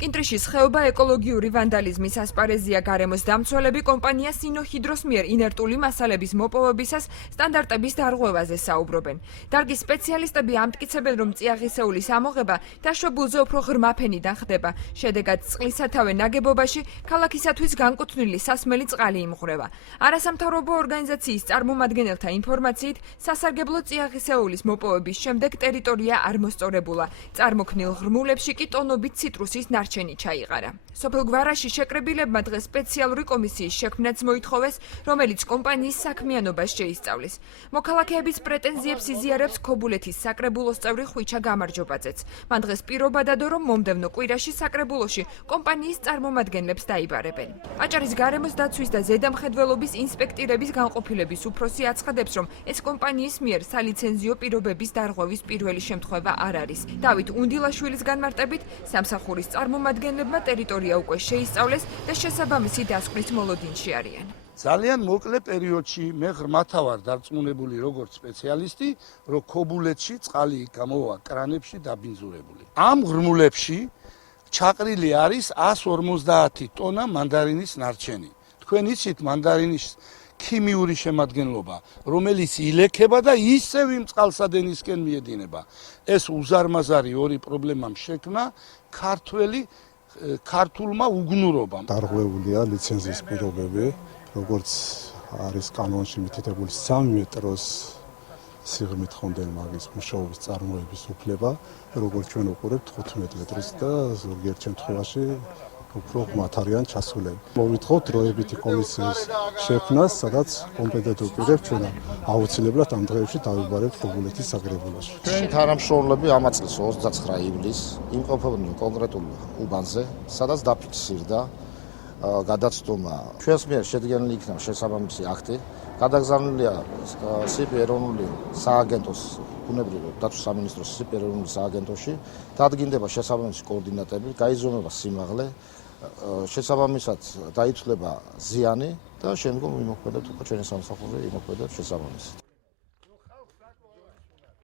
კინტრიშის ხეობა ეკოლოგიური ვანდალიზმის ასპარეზია. გარემოს დამცველები კომპანია სინოჰიდროს მიერ ინერტული მასალების მოპოვებისას სტანდარტების დარღვევაზე საუბრობენ. დარგის სპეციალისტები ამტკიცებენ, რომ წიაღისეულის ამოღება დაშვებულზე უფრო ღრმა ფენიდან ხდება. შედეგად წყლისათავე ნაგებობაში ქალაქისათვის განკუთვნილი სასმელი წყალი იმღვრევა. არასამთავრობო ორგანიზაციის წარმომადგენელთა ინფორმაციით, სასარგებლო წიაღისეულის მოპოვების შემდეგ ტერიტორია არ მოსწორებულა. წარმოქმნილ ღრმულებში კი ტონობით ციტრუსის ნარჩენი ჩაიყარა. სოფელ გვარაში შეკრებილებმა დღეს სპეციალური კომისიის შექმნაც მოითხოვეს, რომელიც კომპანიის საქმიანობას შეისწავლის. მოქალაქეების პრეტენზიებს იზიარებს ქობულეთის საკრებულოს წევრი ხვიჩა გამარჯობაძეც. მან დღეს პირობა დადო, რომ მომდევნო კვირაში საკრებულოში კომპანიის წარმომადგენლებს დაიბარებენ. აჭარის გარემოს დაცვის და ზედამხედველობის ინსპექტირების განყოფილების უფროსი აცხადებს, რომ ეს კომპანიის მიერ სალიცენზიო პირობების დარღვევის პირველი შემთხვევა არ არის. დავით უნდილაშვილის განმარტებით, სამსახურის წარმომადგენლებმა ტერიტორია უკვე შეისწავლეს და შესაბამისი დასკვნის მოლოდინში არიან. ძალიან მოკლე პერიოდში მე ღრმათა ვარ დარწმუნებული როგორც სპეციალისტი, რომ ქობულეთში წყალი გამოვა კრანებში დაბინძურებული. ამ ღრმულებში ჩაყრილი არის 150 ტონა მანდარინის ნარჩენი. თქვენ იცით მანდარინის ქიმიური შემადგენლობა, რომელიც ილექება და ისევ იმ წყალსადენისკენ მიედინება. ეს უზარმაზარი ორი პრობლემამ შექმნა ქართულმა უგნურობამ. დარღვეულია ლიცენზიის პირობები, როგორც არის კანონში მითითებული 3 მეტროს სიღრმით ხონდენ მაგის მუშაობის წარმოების უფლება, როგორც ჩვენ ვუყურებთ 15 მეტრს და ზოგიერთ შემთხვევაში უფრო ღრმად არიან ჩასულები. მოვითხოვთ დროებითი კომისიის შექმნას, სადაც კომპეტენტურ პირებს ჩვენ აუცილებლად ამ დღეებში დავიბარებთ ქობულეთის საკრებულოში. ჩვენი თანამშრომლები ამ წლის 29 ივლისს იმყოფებოდნენ კონკრეტულ უბანზე, სადაც დაფიქსირდა გადაცდომა. ჩვენს მიერ შედგენილი იქნა შესაბამისი აქტი, გადაგზავნილია სიპ ეროვნული სააგენტოს ბუნებრივი დაცვის სამინისტროს სიპ ეროვნული სააგენტოში, დადგინდება შესაბამისი კოორდინატები, გაიზომება სიმაღლე, შესაბამისად დაიცვლება ზიანი და შემდგომ იმოქმედებს უკვე ჩვენი სამსახური იმოქმედებს შესაბამისად.